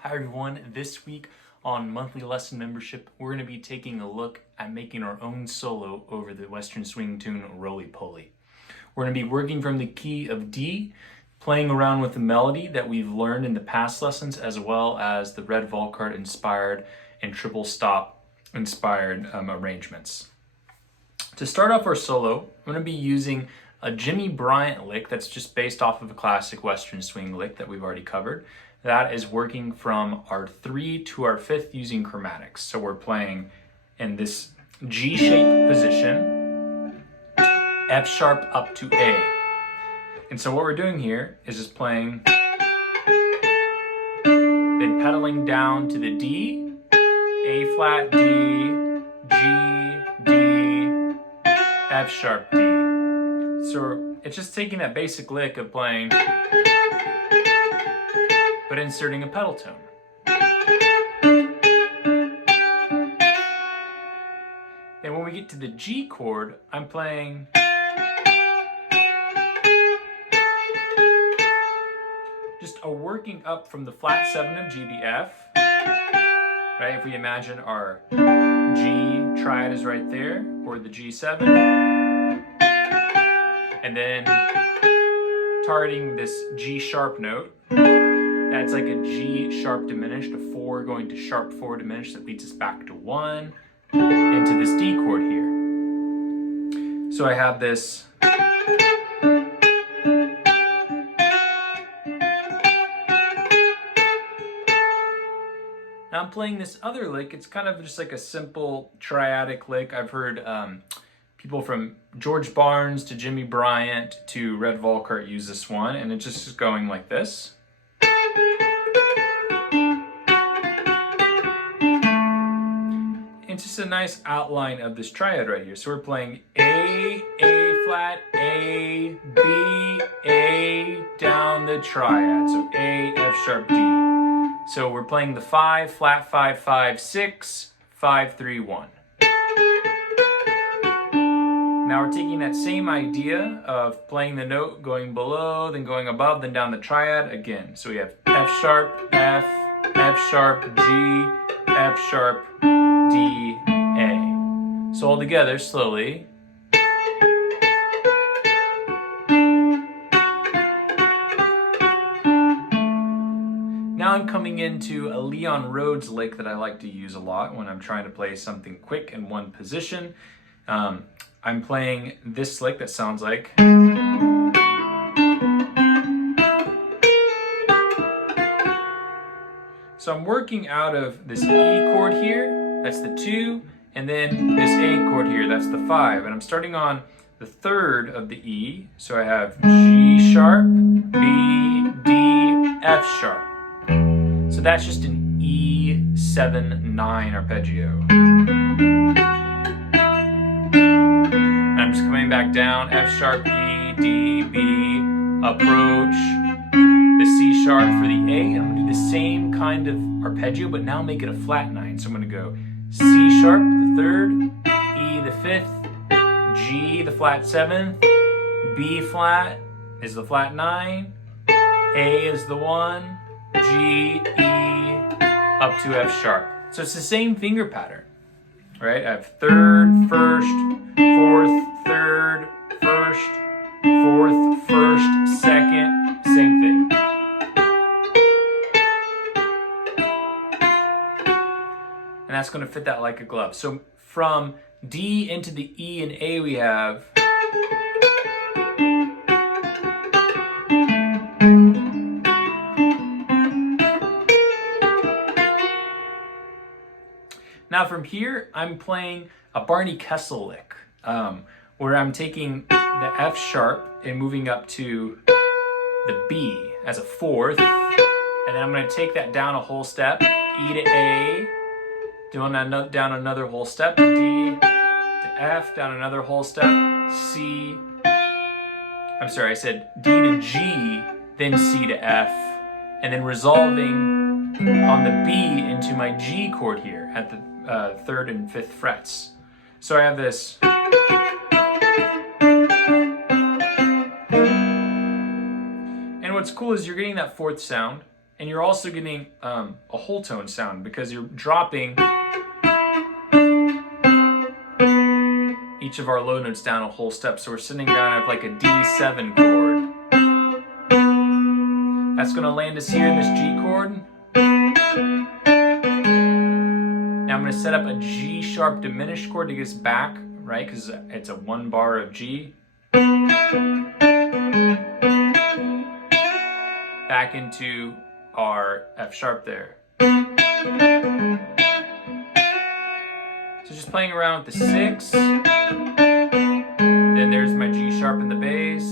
Hi everyone, this week on Monthly Lesson Membership, we're going to be taking a look at making our own solo over the Western swing tune Roly Poly. We're going to be working from the key of D, playing around with the melody that we've learned in the past lessons, as well as the Red Volkart inspired and triple stop inspired arrangements. To start off our solo, I'm going to be using a Jimmy Bryant lick that's just based off of a classic Western swing lick that we've already covered. That is working from our 3 to our 5th using chromatics. So we're playing in this G-shaped position, F sharp up to A. And so what we're doing here is just playing, then pedaling down to the D, A flat, D, G, D, F sharp, D. So it's just taking that basic lick of playing, but inserting a pedal tone. And when we get to the G chord, I'm playing just a working up from the flat 7 of G, the F, right? If we imagine our G triad is right there, or the G7, and then targeting this G sharp note, that's like a G sharp diminished, a 4 going to sharp 4 diminished that leads us back to 1 into this D chord here. So I have this now I'm playing this other lick. It's kind of just like a simple triadic lick. I've heard people from George Barnes to Jimmy Bryant to Red Volkart use this one, and it's just going like this. It's just a nice outline of this triad right here. So we're playing A flat, A, B, A, down the triad. So A, F sharp, D. So we're playing the 5, flat 5, 5, 6, 5, 3, 1. Now we're taking that same idea of playing the note, going below, then going above, then down the triad again. So we have F sharp, F, F sharp, G, F sharp, D, A. So all together, slowly. Now I'm coming into a Leon Rhodes lick that I like to use a lot when I'm trying to play something quick in one position. I'm playing this lick that sounds like. So I'm working out of this E chord here, that's the 2, and then this A chord here, that's the 5. And I'm starting on the 3rd of the E, so I have G sharp, B, D, F sharp. So that's just an E7-9 arpeggio. And I'm just coming back down, F sharp, E, D, B, approach, the C sharp for the A, and I'm going to do the same kind of arpeggio, but now make it a flat 9. So I'm going to go C sharp, the 3rd, E, the 5th, G, the flat 7th, B flat is the flat 9, A is the 1, G, E, up to F sharp. So it's the same finger pattern, right? I have 3rd, 1st, 4th, 3rd, 1st, 4th, 1st, 2nd, same thing. And that's going to fit that like a glove. So from D into the E and A we have Now from here, I'm playing a Barney Kessel lick, where I'm taking the F sharp and moving up to the B as a fourth, and then I'm going to take that down a whole step, E to A, down another whole step, D to F, down another whole step, C, I'm sorry, I said D to G, then C to F, and then resolving on the B into my G chord here at the 3rd and 5th frets. So I have this. And what's cool is you're getting that 4th sound, and you're also getting a whole tone sound because you're dropping each of our low notes down a whole step. So we're sitting down at like a D7 chord. That's going to land us here in this G chord. Now I'm going to set up a G sharp diminished chord to get us back, right? Because it's a 1 bar of G. Back into our F sharp there. So just playing around with the 6. Then there's my G sharp in the bass.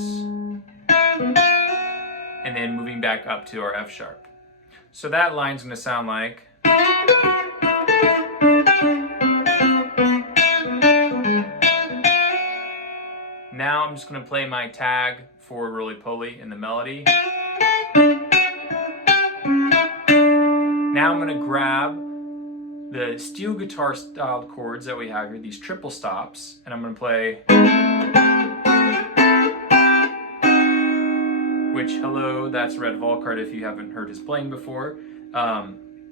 And then moving back up to our F sharp. So that line's going to sound like. Now I'm just going to play my tag for Roly Poly in the melody. Now I'm going to grab the steel guitar styled chords that we have here, these triple stops, and I'm going to play, which, hello, that's Red Volkart if you haven't heard his playing before,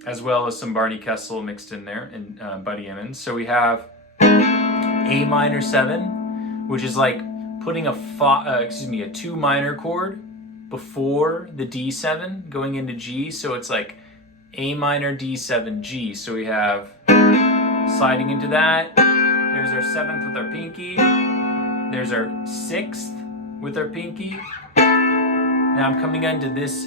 as well as some Barney Kessel mixed in there and Buddy Emmons. So we have A minor 7, which is like putting a 2 minor chord before the D7 going into G, so it's like A minor, D7, G. So we have sliding into that. There's our 7th with our pinky. There's our 6th with our pinky. Now I'm coming into this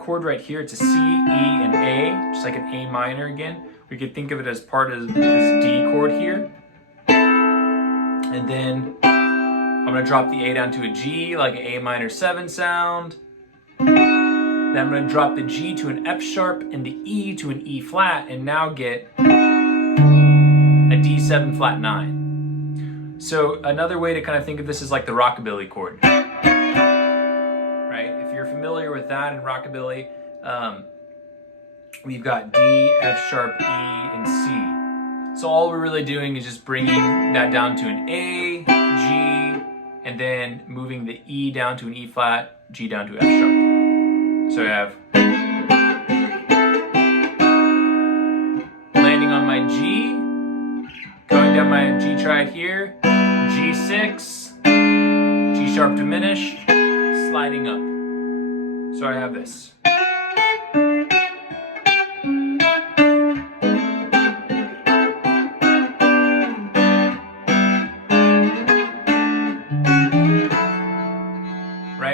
chord right here. It's a C, E, and A, just like an A minor again. We could think of it as part of this D chord here. And then I'm going to drop the A down to a G, like an A minor 7 sound. Then I'm going to drop the G to an F sharp and the E to an E flat, and now get a D7 flat 9. So another way to kind of think of this is like the rockabilly chord. Right? If you're familiar with that in rockabilly, we've got D, F sharp, E, and C. So all we're really doing is just bringing that down to an A, G, and then moving the E down to an E flat, G down to F sharp. So I have landing on my G, going down my G triad here, G6, G sharp diminished, sliding up. So I have this.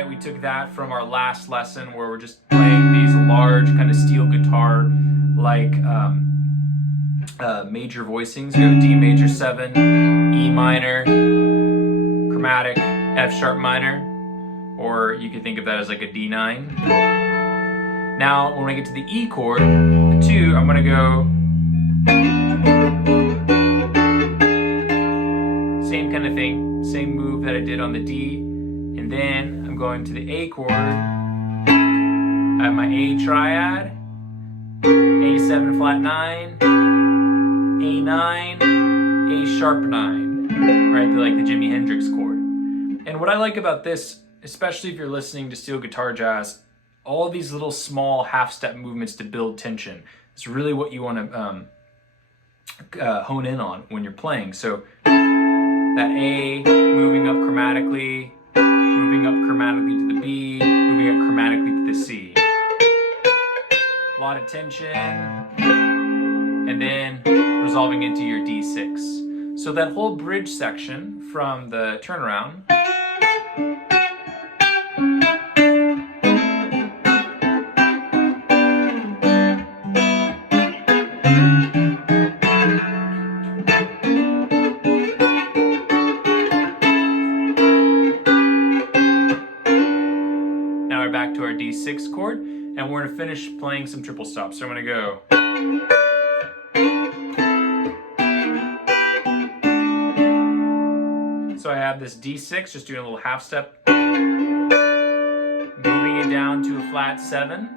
We took that from our last lesson where we're just playing these large kind of steel guitar like major voicings. We have a D major 7, E minor, chromatic, F sharp minor, or you could think of that as like a D9. Now when I get to the E chord, the 2, I'm going to go same kind of thing, same move that I did on the D, and then I'm going to the A chord. I have my A triad, A7 flat 9, A9, A sharp 9, right? Like the Jimi Hendrix chord. And what I like about this, especially if you're listening to steel guitar jazz, all these little small half-step movements to build tension is really what you want to hone in on when you're playing. So that A moving up chromatically, moving up chromatically to the B, moving up chromatically to the C. A lot of tension, and then resolving into your D6. So that whole bridge section from the turnaround then we're gonna finish playing some triple stops. So I'm gonna go. So I have this D6, just doing a little half step, moving it down to a flat 7,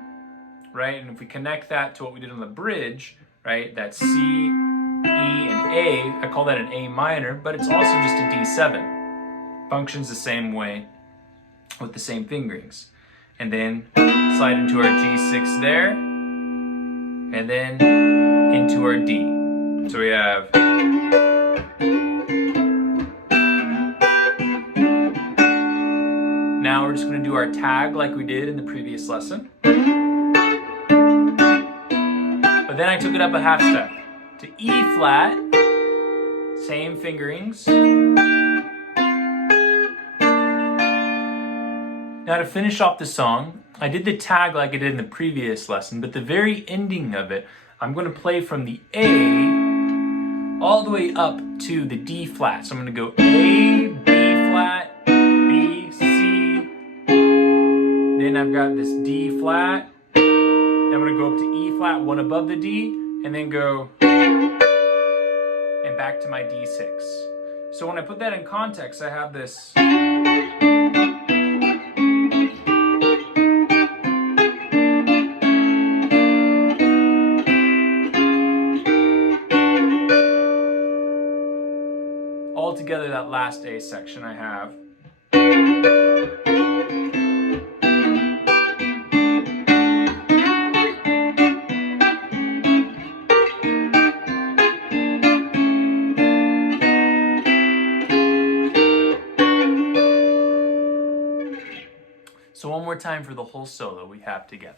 right? And if we connect that to what we did on the bridge, right, that's C, E, and A, I call that an A minor, but it's also just a D7. Functions the same way with the same fingerings. And then slide into our G6 there, and then into our D. So we have now we're just going to do our tag like we did in the previous lesson. But then I took it up a half step to E flat, same fingerings. Now to finish off the song, I did the tag like I did in the previous lesson, but the very ending of it, I'm going to play from the A all the way up to the D flat. So I'm going to go A, B flat, B, C, then I've got this D flat, then I'm going to go up to E flat, one above the D, and then go and back to my D6. So when I put that in context, I have this. All together, that last A section I have. So one more time for the whole solo we have together.